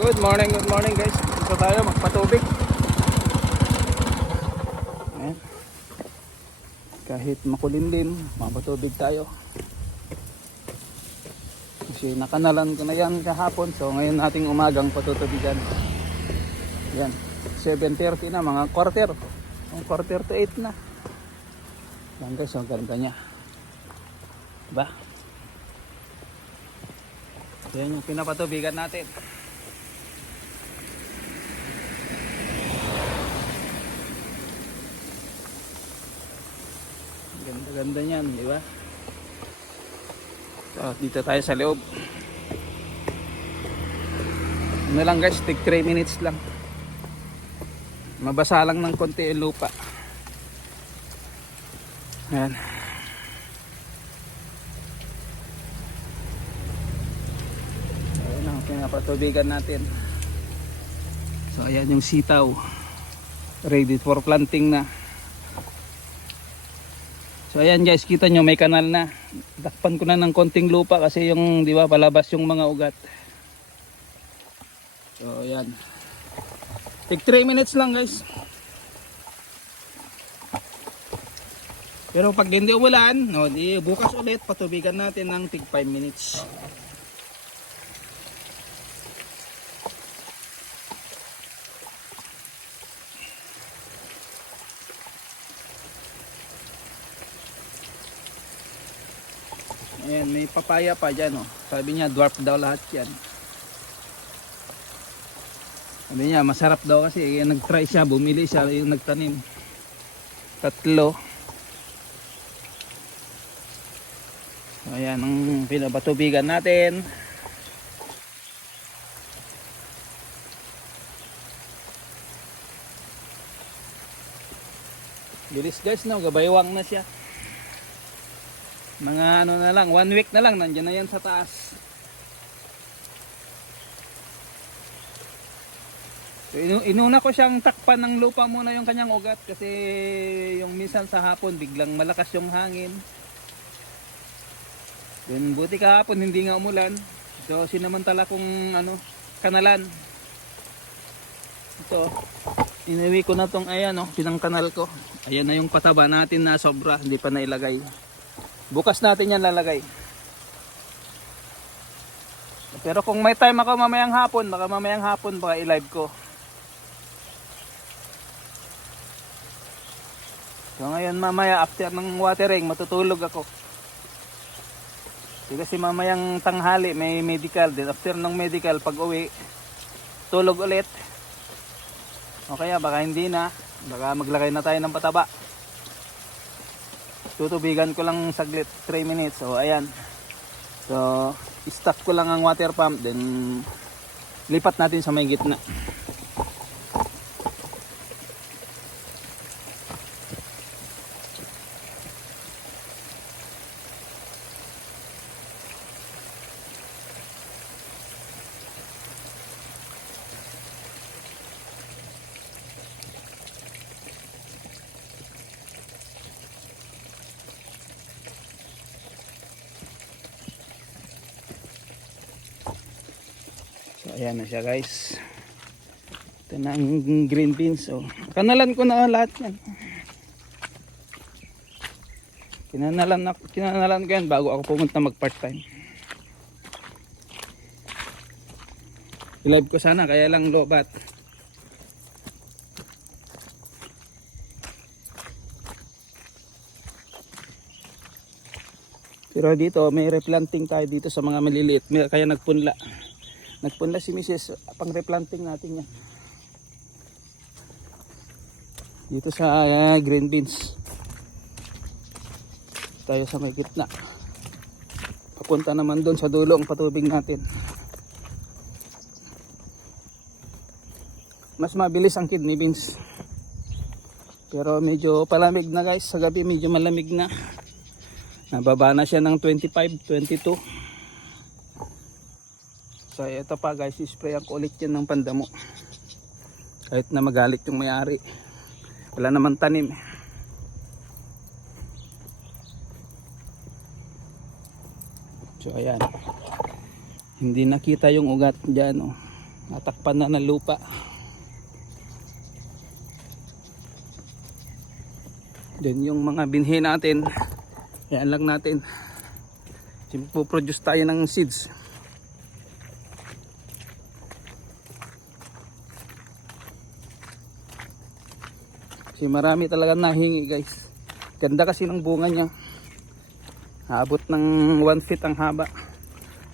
Good morning guys. Dito tayo magpatubig. Ayan. Kahit makulimlim, mapatubig tayo. Kasi nakanalan ko na yan kahapon. So ngayon nating umagang patutubigan. Yan. 7:30 na, mga quarter. Quarter to 8 na. Yan guys, ang ganda niya. Diba? Yan yung pinapatubigan natin. Ganda-ganda niyan, di ba? So, dito tayo sa loob. Ano lang guys, take 3 minutes lang. Mabasa lang ng konti yung lupa. Ayan. Ayan ang pinapatubigan natin. So ayan yung sitaw. Ready for planting na. So ayan guys, kita nyo may kanal na. Dakpan ko na ng konting lupa kasi yung, di ba, palabas yung mga ugat. So ayan. Take 3 minutes lang guys. Pero pag hindi umulan, no, di bukas ulit patubigan natin ng tig 5 minutes. Ayan, may papaya pa dyan, oh. Sabi niya dwarf daw lahat yan. Sabi niya masarap daw kasi nag-try siya, bumili siya, yung nagtanim. 3. Ayan ang pinapatubigan natin. Bilis guys, no, gabaywang na siya. Mga ano na lang, 1 week na lang, nandiyan na yan sa taas. So, inuna ko siyang takpan ng lupa muna yung kanyang ugat kasi yung minsan sa hapon biglang malakas yung hangin. Then buti kahapon hindi nga umulan. So sinamantala kong kanalan. Ito, iniwi ko na tong ayan, pinangkanal ko. Ayan na yung pataba natin na sobra, hindi pa nailagay. Bukas natin yan lalagay. Pero kung may time ako mamayang hapon, baka i-live ko. So ngayon mamaya after ng watering matutulog ako. Kasi mamayang tanghali may medical din. After ng medical pag uwi tulog ulit. O kaya baka hindi na. Baka maglagay na tayo ng pataba. Tutubigan ko lang saglit 3 minutes. So ayan. So stop ko lang ang water pump. Then lipat natin sa may gitna. So ayan na siya guys. Ito na ang green beans. So, kanalan ko na lahat yan. Kinanalan ko yan bago ako pumunta mag part time. I-live ko sana kaya lang lobat. Pero dito may replanting tayo dito sa mga maliliit. Kaya nagpunla si Mrs. pang replanting natin yan dito sa green beans. Tayo sa may gitna, papunta naman doon sa dulo ang patubig natin. Mas mabilis ang kidney beans pero medyo palamig na guys. Sa gabi medyo malamig na, nababa na siya ng 25, 22. So ito pa guys, isprayan ko ulit yan ng pandamo kahit na magalit yung may-ari, wala naman tanim. So ayan, hindi nakita yung ugat dyan, oh. natakpan na ng lupa. Then yung mga binhi natin, yan lang natin. Produce tayo ng seeds. Kasi marami talaga nahingi guys. Ganda kasi ng bunga niya. Abot ng 1 feet ang haba.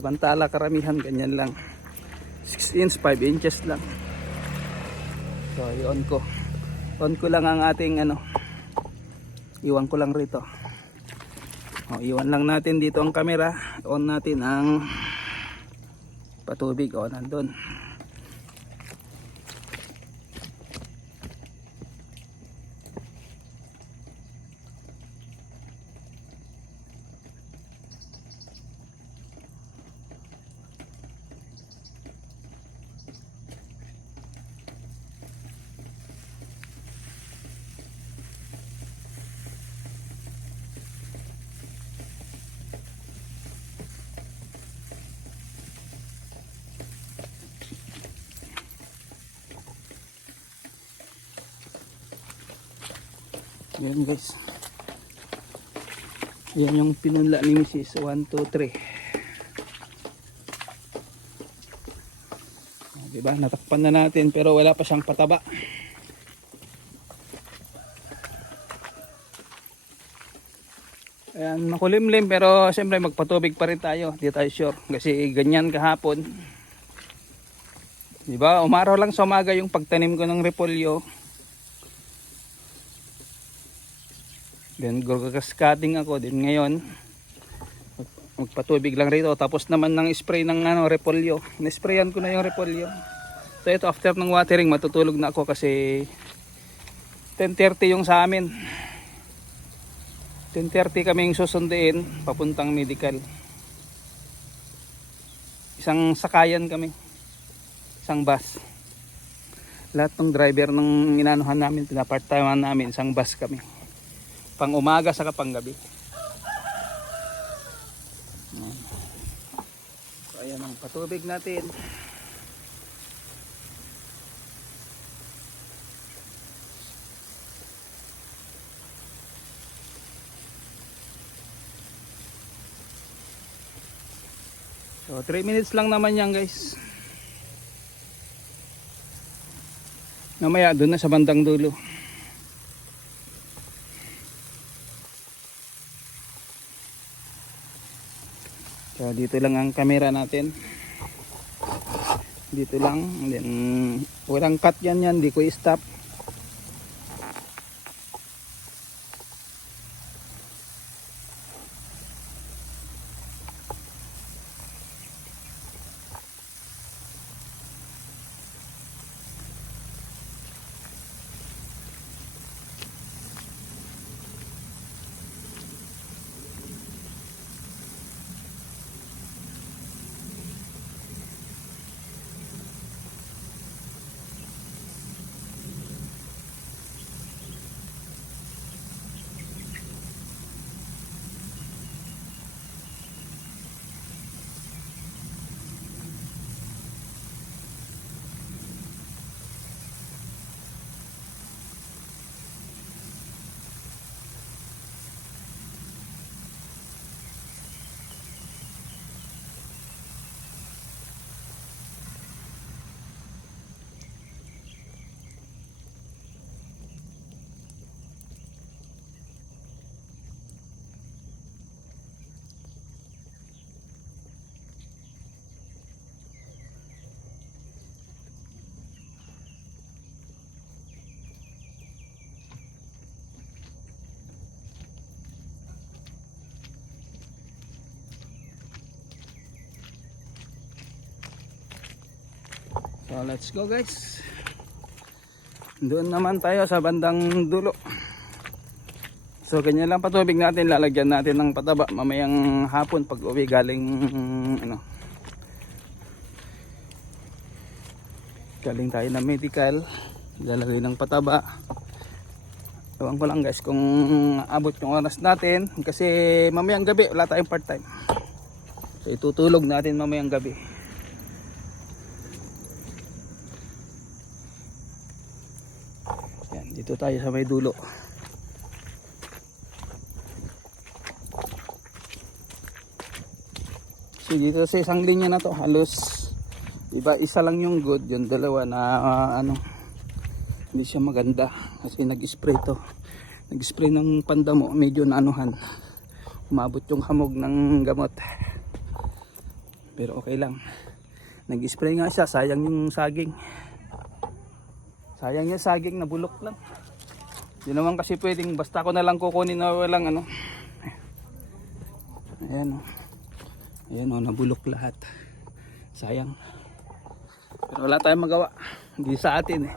Samantala karamihan ganyan lang. 6 inch, 5 inches lang. So i-on ko. On ko lang ang ating ano. Iwan ko lang rito. O, iwan lang natin dito ang camera. On natin ang patubig. O, nandun. Yan guys. Yan yung pinunla ni Mrs. 1, 2, 3. Diba? Natakpan na natin pero wala pa siyang pataba. Ayan, makulimlim pero siyempre magpatubig pa rin tayo. Di tayo sure kasi ganyan kahapon. Diba? Umaraw lang sa umaga yung pagtanim ko ng repolyo. Then cutting ako din ngayon. Magpatubig lang rito. Tapos naman ng spray ng repolyo. Na-sprayan ko na yung repolyo. So ito after ng watering matutulog na ako kasi 10:30 yung sa amin. 10:30 kaming susunduin papuntang medical. Isang sakayan kami. Isang bus. Lahat ng driver ng inanuhan namin, pinapart-timean namin, isang bus kami. Pang umaga sa pang gabi. So ayan ang patubig natin. So 3 minutes lang naman yan guys. Mamaya doon na sa bandang dulo. So dito lang ang camera natin. Dito lang. Then walang cut yan, di ko i-stop. So let's go guys. Doon naman tayo sa bandang dulo. So ganyan lang patubig natin, lalagyan natin ng pataba mamayang hapon pag uwi galing galing tayo na medical, lalagay ng pataba. Ewan ko lang guys kung abot yung oras natin kasi mamayang gabi wala tayong part time. So itutulog natin mamayang gabi. Dito tayo sa may dulo. So dito sa isang linya na to halos iba isa lang yung good, yung dalawa na hindi siya maganda kasi nag-spray to. Nag-spray ng pandamo, medyo naanuhan. Umabot yung hamog ng gamot. Pero okay lang. Nag-spray nga siya, sayang yung saging. Sayang yung saging, nabulok lang. Di naman kasi pwedeng basta ko na lang kukunin na walang Ayan o. Ayan o, nabulok lahat. Sayang. Pero wala tayong magawa. Hindi sa atin eh.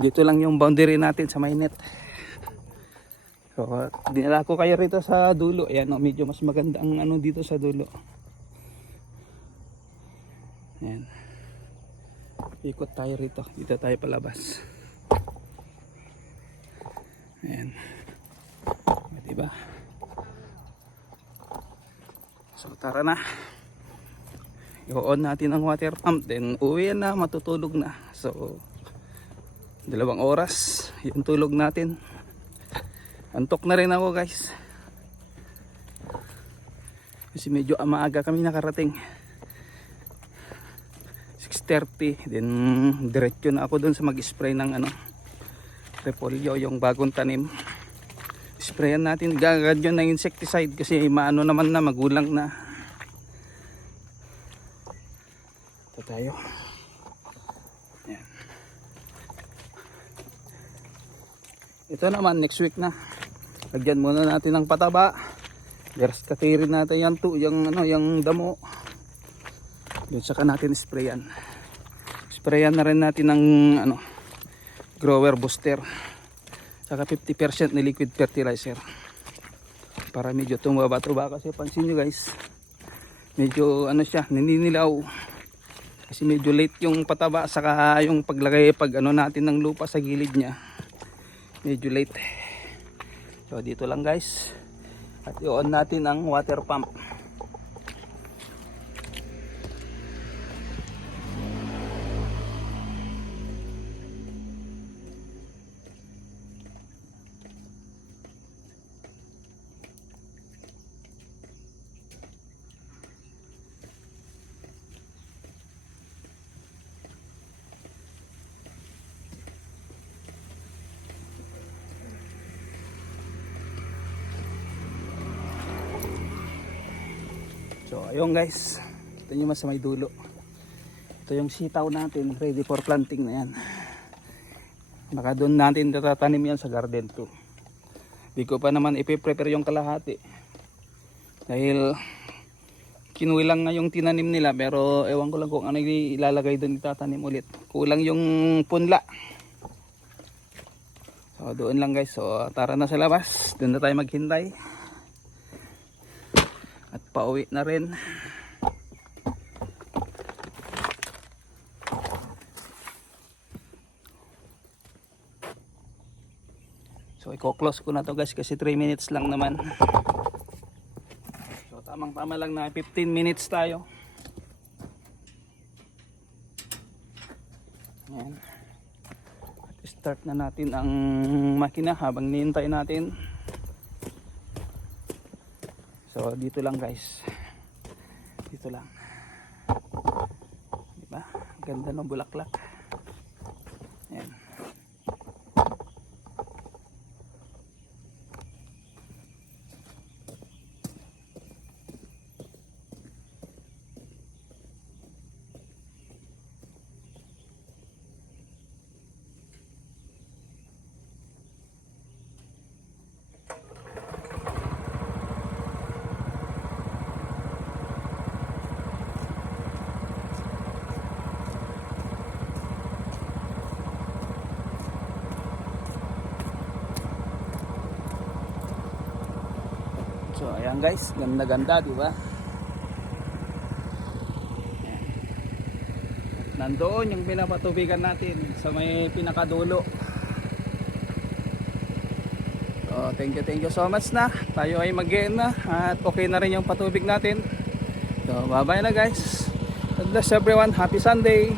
Dito lang yung boundary natin sa may net. So, dinala ko kayo rito sa dulo. Ayan o, medyo mas maganda ang dito sa dulo. Ayan. Ikot tayo rito. Dito tayo palabas. Ayan. Diba? So tara na. I-on natin ang water pump. Then uwi na, matutulog na. So 2 oras yung tulog natin. Antok na rin ako guys. Kasi medyo maaga kami nakarating. 6:30. Then diretso na ako dun sa mag-spray ng repolyo, yung bagong tanim. Sprayan natin gagad yun ng insecticide kasi maano naman na, magulang na. Ito tayo. Ayan. Ito naman next week na. Lagyan muna natin ng pataba. Verskatirin natin yung damo. Doon saka natin sprayan. Sprayan na rin natin ng grower booster. Saka 50% na liquid fertilizer para medyo tumaba-tuba kasi pansin nyo guys, medyo siya, naninilaw kasi medyo late yung pataba, saka yung paglagay natin ng lupa sa gilid nya medyo late. So dito lang guys, at i-on natin ang water pump. So ayun guys, ito nyo mas may dulo. Ito yung sitaw natin, ready for planting na yan. Baka doon natin tatatanim yan sa garden 2. Di ko pa naman ipiprepare yung kalahati. Dahil kinuwi lang nga yung tinanim nila, pero ewan ko lang kung ano ilalagay doon, itatanim ulit. Kulang yung punla. So doon lang guys, so tara na sa labas. Doon na tayo maghintay. At pauwi na rin. So i-close ko na to guys kasi 3 minutes lang naman. So tamang tama lang na 15 minutes tayo. Ayan. At start na natin ang makina habang nihintay natin. So dito lang guys. Dito lang. Diba? Ganda ng bulaklak. Ayan. So ayan guys, ganda-ganda, di ba? Nandoon yung pinapatubigan natin sa may pinakadulo. So thank you so much na. Tayo ay mag-end na at okay na rin yung patubig natin. So bye bye na guys. God bless everyone. Happy Sunday.